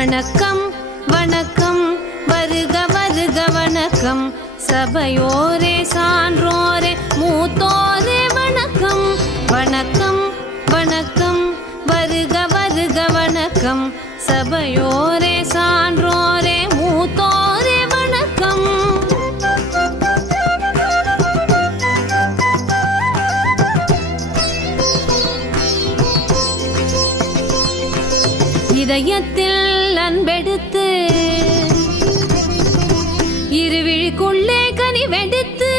வணக்கம் வணக்கம் வருக வருக வணக்கம் சபையோரே சான்றோரே மூத்தோரே வணக்கம் வணக்கம் வணக்கம் வருக வருக வணக்கம் சபையோரே சான்றோரே மூத்தோரே வணக்கம். இதயத்தில் அன்பெடுத்து இருவிழிக்குள்ளே கனிவெடுத்து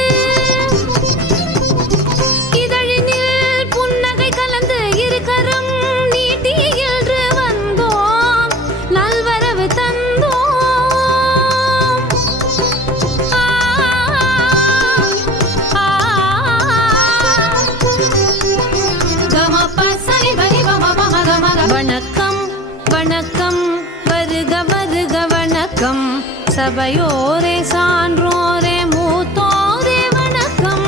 இதழினில் புன்னகை கலந்து இருக்கரம் நீட்டி என்று வந்தோம் நல்வரவு தந்தோம். வணக்கம் வணக்கம் வருக வருக வணக்கம் சபையோரே சான்றோரே மூத்தோரே வணக்கம்.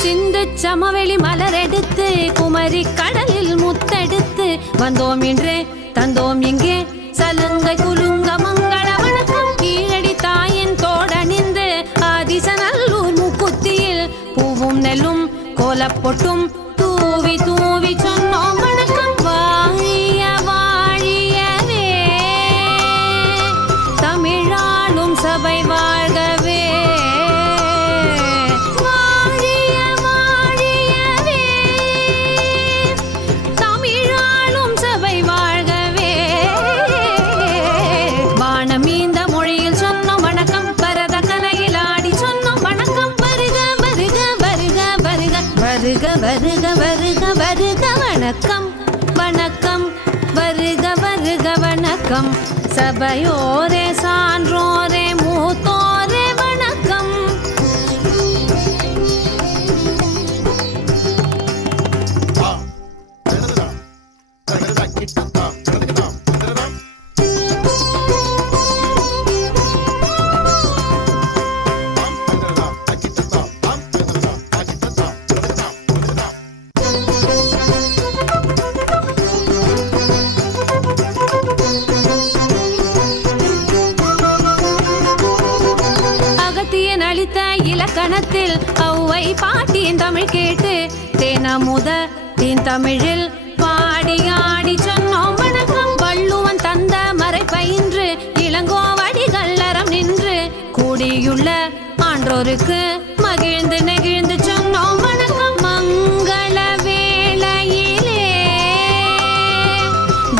சிந்து சமவெளி மலரெடுத்து குமரி கடலில் முத்தெடுத்து வந்தோம் இன்றே தந்தோம் இங்கே சலுங்கை குலுங்க மங்கள வணக்கம். கீழடி தாயின் தோடணிந்து ஆதிசநல்லூர் மூக்குத்தியில் பூவும் நெல்லும் கோலப்பொட்டும் தூவி தூவி சொன்னோம் வணக்கம். வாழிய வாழியவே தமிழாளும் சபை வாழ்கவே வருக வருக வருக வணக்கம் வணக்கம் வருக வருக வணக்கம் சபையோரே சான்றோரே மூத்தோரே வணக்கம். இலக்கணத்தில் ஔவை பாட்டியின் தமிழ் கேட்டு தேனமுத தீன் தமிழில் பாடி ஆடி சொன்னோம் வணக்கம். வள்ளுவன் தந்த மறை பயின்று இளங்கோவடிகள் அறம் நின்று கூடியுள்ள ஆன்றோருக்கு மகிழ்ந்து நெகிழ்ந்து சொன்னோம் வணக்கம். மங்கள வேளையிலே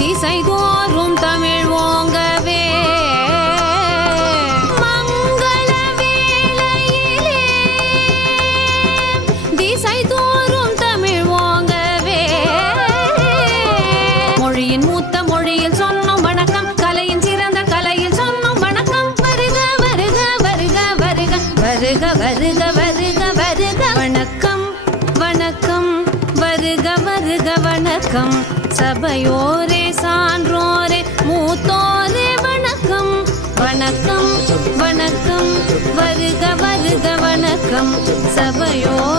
திசை தோறும் தமிழ் ஓங்கவே தோறும் தமிழ் ஓங்கவே மொழியின் மூத்த மொழியில் சொன்னோம் வணக்கம். கலையின் சிறந்த கலையில் சொன்னோம் வணக்கம். வருக வருக வருக வருக வருக வருக வருக வருக வணக்கம் வணக்கம் வருக வருக வணக்கம் சபையோரே சான்றோரே மூத்தோரே வணக்கம் வணக்கம் வணக்கம் வருக வருக வணக்கம் சபையோரே